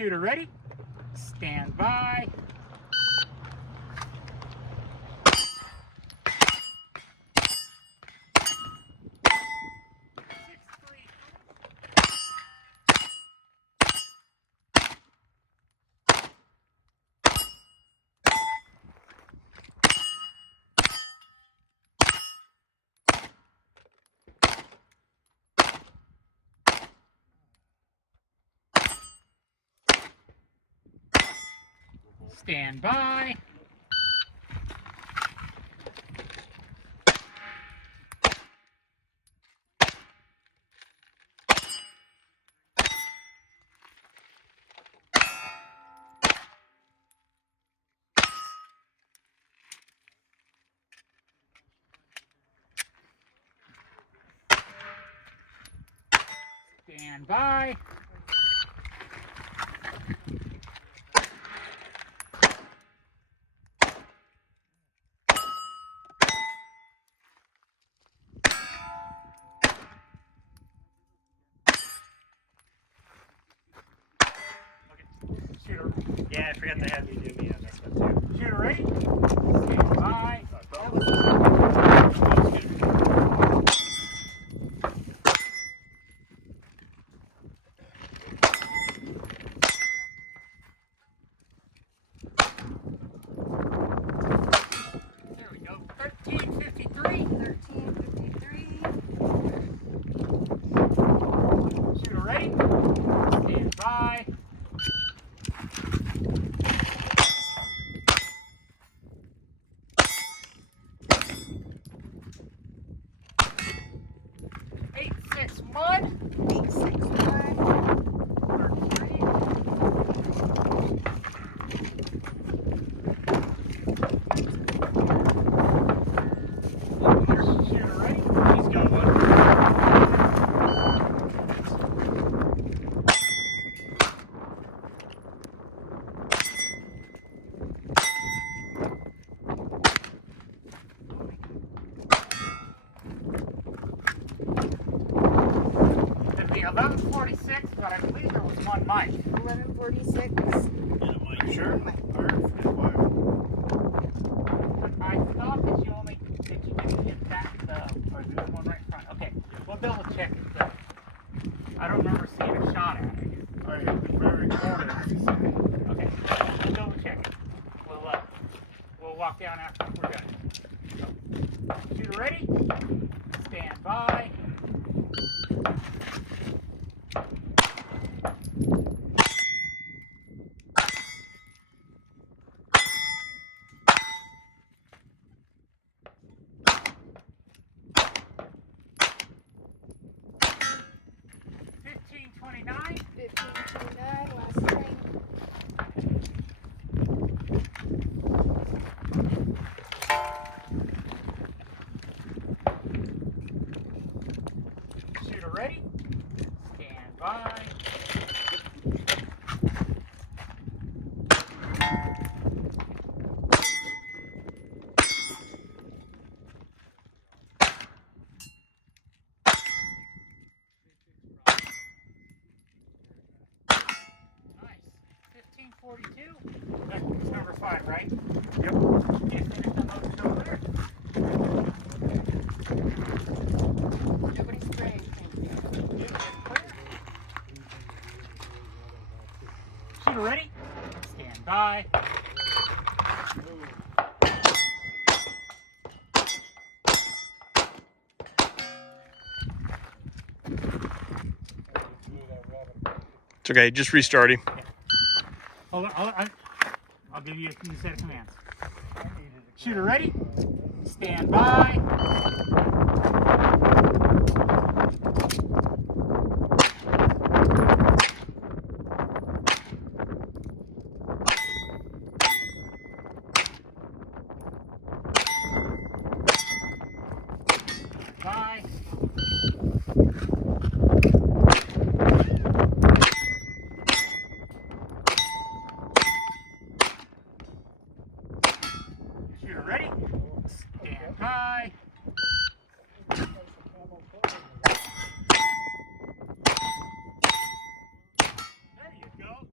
Shooter ready? Stand by. Stand by. Stand by. Shooter. Yeah, I forgot they had me do me on this one too. Shooter ready? Stand by. There we go. 1353. 1353. Shooter ready? Stand by. Eight, 6, 1. 861. 33. Shooter ready? He's got one. It'd be 1146, but I believe there was one mic. 1146. And a mic, sure. I thought that you didn't hit that, or the other one right in front. Okay, we'll double check it though. I don't remember seeing a shot at it. Alright, very recorded. Okay, we'll double check it. We'll walk down after we're done. So, shooter ready? Stand by. $15.29. 1529. Last string. Shooter ready? Stand by. Nice. 1542. That's number 5, right? Yep. You finished the motion over there. Nobody's spraying. Shooter ready? Stand by. It's okay, just restart him. Hold on, I'll give you a new set of commands. Shooter ready? Stand by. Bye. Shooter ready? Stand by.